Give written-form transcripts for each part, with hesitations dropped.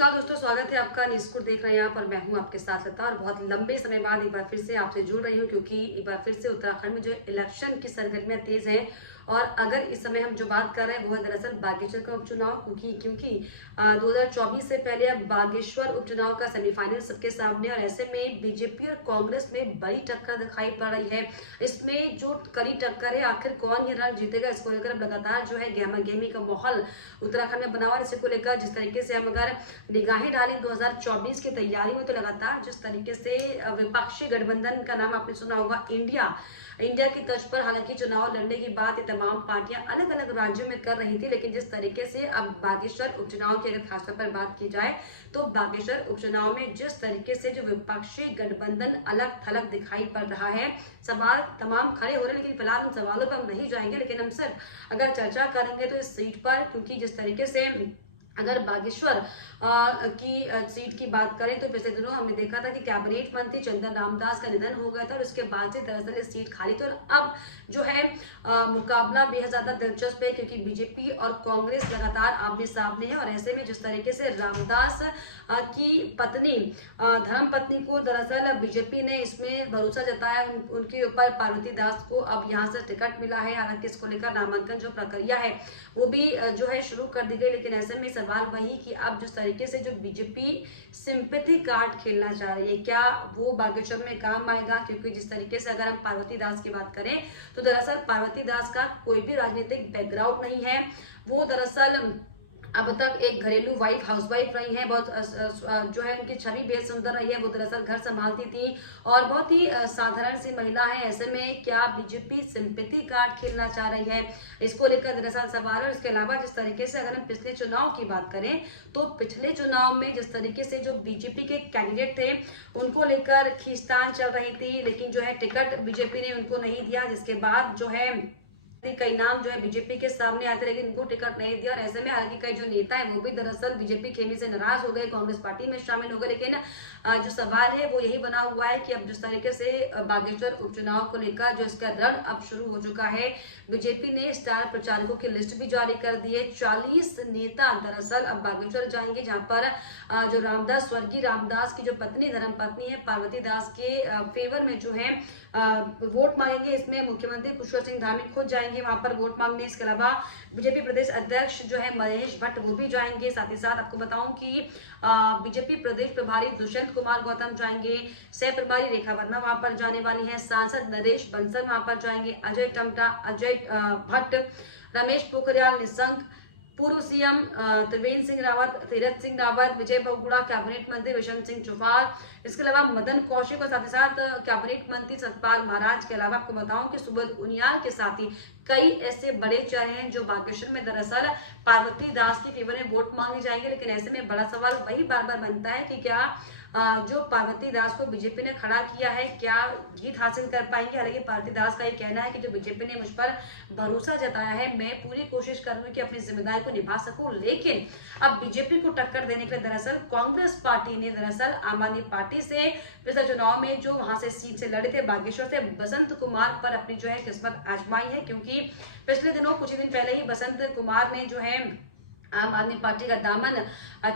नमस्कार दोस्तों, स्वागत है आपका। न्यूज़ देख रहे हैं यहाँ पर। मैं हूँ आपके साथ लता और बहुत लंबे समय बाद एक बार फिर से आपसे जुड़ रही हूँ, क्योंकि एक बार फिर से उत्तराखंड में जो इलेक्शन की सरगर्मियाँ तेज हैं। और अगर इस समय हम जो बात कर रहे हैं वो है दरअसल बागेश्वर का उपचुनाव, क्योंकि 2024 से पहले अब बागेश्वर उपचुनाव का सेमीफाइनल सबके सामने। और ऐसे में बीजेपी और कांग्रेस में बड़ी टक्कर दिखाई पड़ रही है। इसमें जो कड़ी टक्कर है, आखिर कौन ये रण जीतेगा, इसको लेकर अब लगातार जो है गहमा गहमी का माहौल उत्तराखंड में बना हुआ है। इसी को लेकर जिस तरीके से हम अगर निगाहें डालें 2024 की तैयारी में, तो लगातार जिस तरीके से विपक्षी गठबंधन का नाम आपने सुना होगा, इंडिया की तर्ज पर हालांकि चुनाव लड़ने की बात ये तमाम पार्टियां अलग अलग राज्यों में कर रही थी, लेकिन जिस तरीके से अब बागेश्वर उपचुनाव की अगर खासतौर पर बात की जाए, तो बागेश्वर उपचुनाव में जिस तरीके से जो विपक्षी गठबंधन अलग थलग दिखाई पड़ रहा है, सवाल तमाम खड़े हो रहे हैं। लेकिन फिलहाल उन सवालों पर हम नहीं जाएंगे, लेकिन हम सिर्फ अगर चर्चा करेंगे तो इस सीट पर, क्योंकि जिस तरीके से अगर बागेश्वर की सीट की बात करें, तो पिछले दिनों हमने देखा था कि कैबिनेट मंत्री चंदन रामदास का निधन हो गया था और उसके बाद से दरअसल ये सीट खाली। तो अब जो है मुकाबला बेहद ज्यादा दिलचस्प है, क्योंकि बीजेपी और कांग्रेस लगातार आमने सामने है। और ऐसे में जिस तरीके से रामदास की पत्नी धर्म पत्नी को दरअसल बीजेपी ने इसमें भरोसा जताया उनके ऊपर, पार्वती दास को अब यहाँ से टिकट मिला है। हालांकि इसको लेकर नामांकन जो प्रक्रिया है वो भी जो है शुरू कर दी गई, लेकिन ऐसे में सवाल वही कि अब जिस तरीके से जो बीजेपी सिंपैथी कार्ड खेलना चाह रही है, क्या वो बागेश्वर में काम आएगा? क्योंकि जिस तरीके से अगर हम पार्वती दास की बात करें, तो दरअसल पार्वती दास का कोई भी राजनीतिक बैकग्राउंड नहीं है। वो दरअसल अब तक एक घरेलू हाउसवाइफ रही है। बहुत जो है उनकी छवि बेहद सुंदर रही है। वो दरअसल घर संभालती थी और बहुत ही साधारण सी महिला है। ऐसे में क्या बीजेपी सिंपैथी कार्ड खेलना चाह रही है, इसको लेकर दरअसल सवाल है। इसके अलावा जिस तरीके से अगर हम पिछले चुनाव की बात करें, तो पिछले चुनाव में जिस तरीके से जो बीजेपी के कैंडिडेट थे उनको लेकर खींचतान चल रही थी, लेकिन जो है टिकट बीजेपी ने उनको नहीं दिया, जिसके बाद जो है कई नाम जो है बीजेपी के सामने आते, लेकिन इनको टिकट नहीं दिया। और ऐसे में हालांकि कई जो नेता है वो भी दरअसल बीजेपी खेमे से नाराज हो गए, कांग्रेस पार्टी में शामिल हो गए। लेकिन जो सवाल है वो यही बना हुआ है कि अब जिस तरीके से बागेश्वर उपचुनाव को लेकर जो इसका रण अब शुरू हो चुका है, बीजेपी ने स्टार प्रचारकों की लिस्ट भी जारी कर दी है। 40 नेता दरअसल अब बागेश्वर जाएंगे, जहां पर जो स्वर्गीय रामदास की जो पत्नी धर्म पत्नी है पार्वती दास के फेवर में जो है वोट मांगेंगे। इसमें मुख्यमंत्री पुष्कर सिंह धामी खुद जाएंगे वहां पर वोट मांगने। इसके अलावा बीजेपी प्रदेश अध्यक्ष जो है महेश भट्ट, वो भी जाएंगे। साथ ही साथ आपको बताऊं कि बीजेपी प्रदेश प्रभारी दुष्यंत कुमार गौतम जाएंगे, सह प्रभारी रेखा वर्मा वहां पर जाने वाली है, सांसद नरेश बंसल वहां पर जाएंगे, अजय टमटा, अजय भट्ट, रमेश पोखरियाल निशंक, पूर्व सीएम त्रिवेंद्र सिंह रावत, तीरथ सिंह रावत, विजय बहुगुणा, कैबिनेट मंत्री विशन सिंह चौहान, इसके अलावा मदन कौशिक और साथ ही साथ कैबिनेट मंत्री सतपाल महाराज। के अलावा आपको बताऊं कि सुबोध उनियाल के साथ ही कई ऐसे बड़े चेहरे हैं जो बागेश्वर में दरअसल पार्वती दास के फेवर में वोट मांगने जाएंगे। लेकिन ऐसे में बड़ा सवाल वही बार बार बनता है कि क्या जो पार्वती दास को बीजेपी ने खड़ा किया है, क्या जीत हासिल कर पाएंगे? हालांकि पार्वती दास का ये कहना है कि जो बीजेपी ने मुझ पर भरोसा जताया है, मैं पूरी कोशिश करूंगी कि अपनी जिम्मेदारी को निभा सकूं। लेकिन अब बीजेपी को टक्कर देने के लिए दरअसल कांग्रेस पार्टी ने दरअसल आम आदमी पार्टी से पिछले चुनाव में जो वहां से सीट से लड़े थे बागेश्वर से, बसंत कुमार पर अपनी जो है किस्मत आजमाई है। क्योंकि पिछले दिनों कुछ ही दिन पहले ही बसंत कुमार ने जो है आम आदमी पार्टी का दामन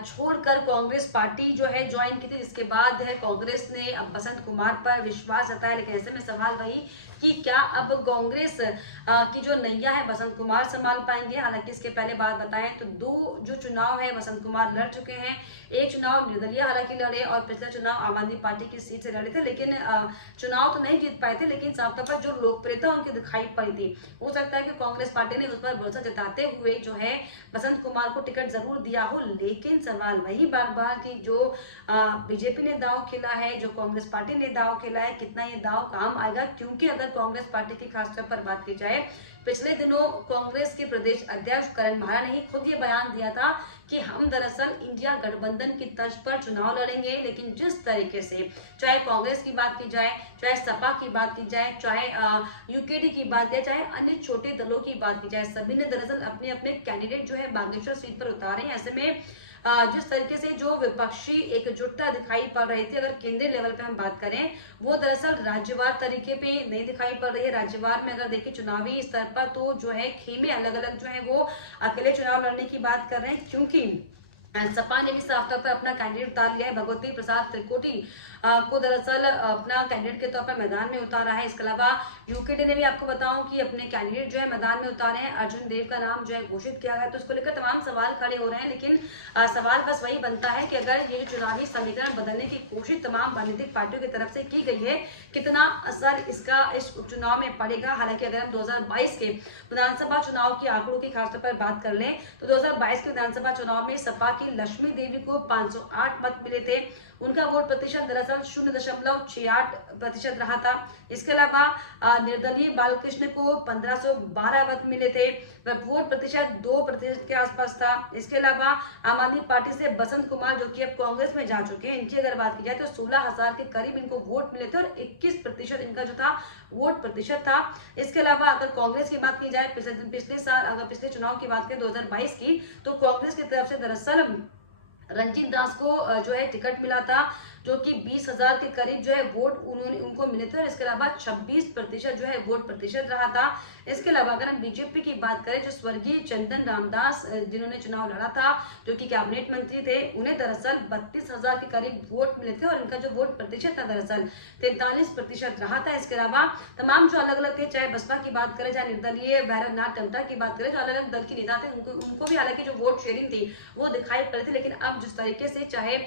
छोड़कर कांग्रेस पार्टी जो है ज्वाइन की थी, जिसके बाद है कांग्रेस ने अब बसंत कुमार पर विश्वास जताया। लेकिन ऐसे में सवाल वही कि क्या अब कांग्रेस की जो नैया है बसंत कुमार संभाल पाएंगे? हालांकि इसके पहले बात बताएं तो दो जो चुनाव है बसंत कुमार लड़ चुके हैं। एक चुनाव निर्दलीय हालांकि लड़े और पिछले चुनाव आम आदमी पार्टी की सीट से लड़े थे, लेकिन चुनाव तो नहीं जीत पाए थे। लेकिन साफ तौर पर जो लोकप्रियता उनकी दिखाई पड़ी थी, हो सकता है कि कांग्रेस पार्टी ने उस पर भरोसा जताते हुए जो है बसंत कुमार को टिकट जरूर दिया हो। लेकिन सवाल वही बार बार कि जो बीजेपी ने दाव खेला है, जो कांग्रेस पार्टी ने दाव खेला है, कितना ये दाव काम आएगा? क्योंकि अगर कांग्रेस पार्टी की खासतौर पर बात की जाए, पिछले दिनों कांग्रेस के प्रदेश अध्यक्ष करण महारा ने खुद ये बयान दिया था कि हम दरअसल इंडिया गठबंधन की तर्ज पर चुनाव लड़ेंगे। लेकिन जिस तरीके से चाहे कांग्रेस की बात की जाए, चाहे सपा की बात की जाए, चाहे यूकेडी की बात की जाए, चाहे अन्य छोटे दलों की बात की जाए, सभी ने दरअसल अपने अपने कैंडिडेट जो है बागेश्वर सीट पर उतारे हैं। ऐसे में जिस तरीके से जो विपक्षी एकजुटता दिखाई पड़ रही थी, अगर केंद्रीय लेवल पे हम बात करें, वो दरअसल राज्यवार तरीके पे नहीं दिखाई पड़ रही है। राज्यवार में अगर देखिए चुनावी स्तर पर, तो जो है खेमे अलग अलग जो है वो अकेले चुनाव लड़ने की बात कर रहे हैं। क्योंकि सपा ने भी साफ तौर पर अपना कैंडिडेट उतार लिया है। भगवती प्रसाद त्रिकोटी को दरअसल अपना कैंडिडेट के तौर पर मैदान में उतारा है। इसके अलावा यूकेडी ने भी आपको बताऊं कि अपने कैंडिडेट जो है मैदान में उतारे हैं। अर्जुन देव का नाम जो है घोषित किया गया, तो इसको लेकर तमाम सवाल खड़े हो रहे हैं। लेकिन सवाल बस वही बनता है कि अगर ये चुनावी समीकरण बदलने की कोशिश तमाम राजनीतिक पार्टियों की तरफ से की गई है, कितना असर इसका इस उपचुनाव में पड़ेगा। हालांकि अगर हम 2022 के विधानसभा चुनाव की आंकड़ों की खासतौर पर बात कर लें तो 2022 के विधानसभा चुनाव में सपा की लक्ष्मी देवी को 508 मत मिले थे। उनका वोट प्रतिशत दरअसल 0.68% रहा था। इसके अलावा निर्दलीय बालकृष्ण को 1512 मत मिले थे, वोट प्रतिशत 2% के आसपास था। इसके अलावा आम आदमी पार्टी से बसंत कुमार जो कि अब कांग्रेस में जा चुके हैं, इनकी अगर बात की जाए तो 16,000 के करीब इनको वोट मिले थे और 21% इनका जो था वोट प्रतिशत था। इसके अलावा अगर कांग्रेस की बात की जाए पिछले साल, अगर पिछले चुनाव की बात करें 2022 की, तो कांग्रेस की तरफ से दरअसल रंजीत दास को जो है टिकट मिला था, जो कि 20,000 के करीब जो है वोट उनको मिले थे और इसके अलावा 26% जो है वोट प्रतिशत रहा था। इसके अलावा अगर हम बीजेपी की बात करें, जो स्वर्गीय चंदन रामदास जिन्होंने चुनाव लड़ा था, जो कि कैबिनेट मंत्री थे, उन्हें दरअसल 32,000 के करीब वोट मिले थे और इनका जो वोट प्रतिशत था दरअसल 43% रहा था। इसके अलावा तमाम जो अलग अलग थे, चाहे बसपा की बात करें, चाहे निर्दलीय भैरवनाथ टमटा की बात करें, जो अलग अलग दल के नेता थे, उनको भी हालांकि जो वोट शेयरिंग थी वो दिखाई पड़ी थी। लेकिन अब जिस तरीके से चाहे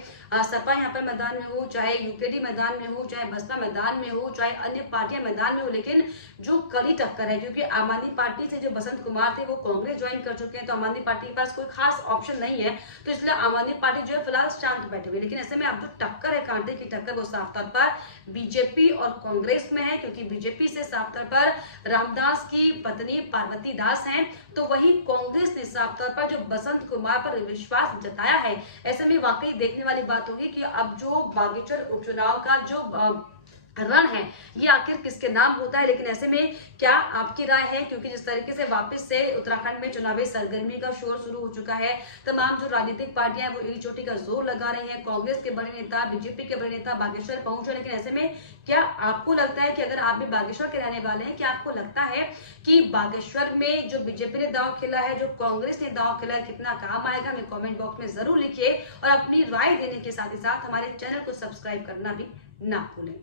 सपा यहाँ पर मैदान में हो, चाहे यूकेडी मैदान में हो, चाहे बसपा मैदान में हो, चाहे अन्य पार्टियां मैदान में हो, लेकिन जो कड़ी टक्कर है, क्योंकि आम आदमी पार्टी से जो बसंत कुमार थे वो कांग्रेस ज्वाइन कर चुके हैं, तो आम आदमी पार्टी के पास कोई खास ऑप्शन नहीं है, तो इसलिए आम आदमी पार्टी जो है फिलहाल शांत बैठे हुए। लेकिन ऐसे में अब जो टक्कर है, कांटे की टक्कर, वो साफ तौर पर बीजेपी और कांग्रेस में है, क्योंकि बीजेपी से साफ तौर पर रामदास की पत्नी पार्वती दास हैं, तो वही कांग्रेस ने साफ तौर पर जो बसंत कुमार पर विश्वास जताया है। ऐसे में वाकई देखने वाली बात होगी कि अब जो बागेश्वर उपचुनाव का जो रण है, ये आखिर किसके नाम होता है। लेकिन ऐसे में क्या आपकी राय है, क्योंकि जिस तरीके से वापस से उत्तराखंड में चुनावी सरगर्मी का शोर शुरू हो चुका है, तमाम जो राजनीतिक पार्टियां वो एक चोटी का जोर लगा रही हैं, कांग्रेस के बड़े नेता, बीजेपी के बड़े नेता बागेश्वर पहुंचे। लेकिन ऐसे में क्या आपको लगता है कि अगर आप भी बागेश्वर के रहने वाले हैं, क्या आपको लगता है कि बागेश्वर में जो बीजेपी ने दांव खेला है, जो कांग्रेस ने दांव खेला है, कितना काम आएगा? हमें कमेंट बॉक्स में जरूर लिखिए और अपनी राय देने के साथ ही साथ हमारे चैनल को सब्सक्राइब करना भी ना भूलें।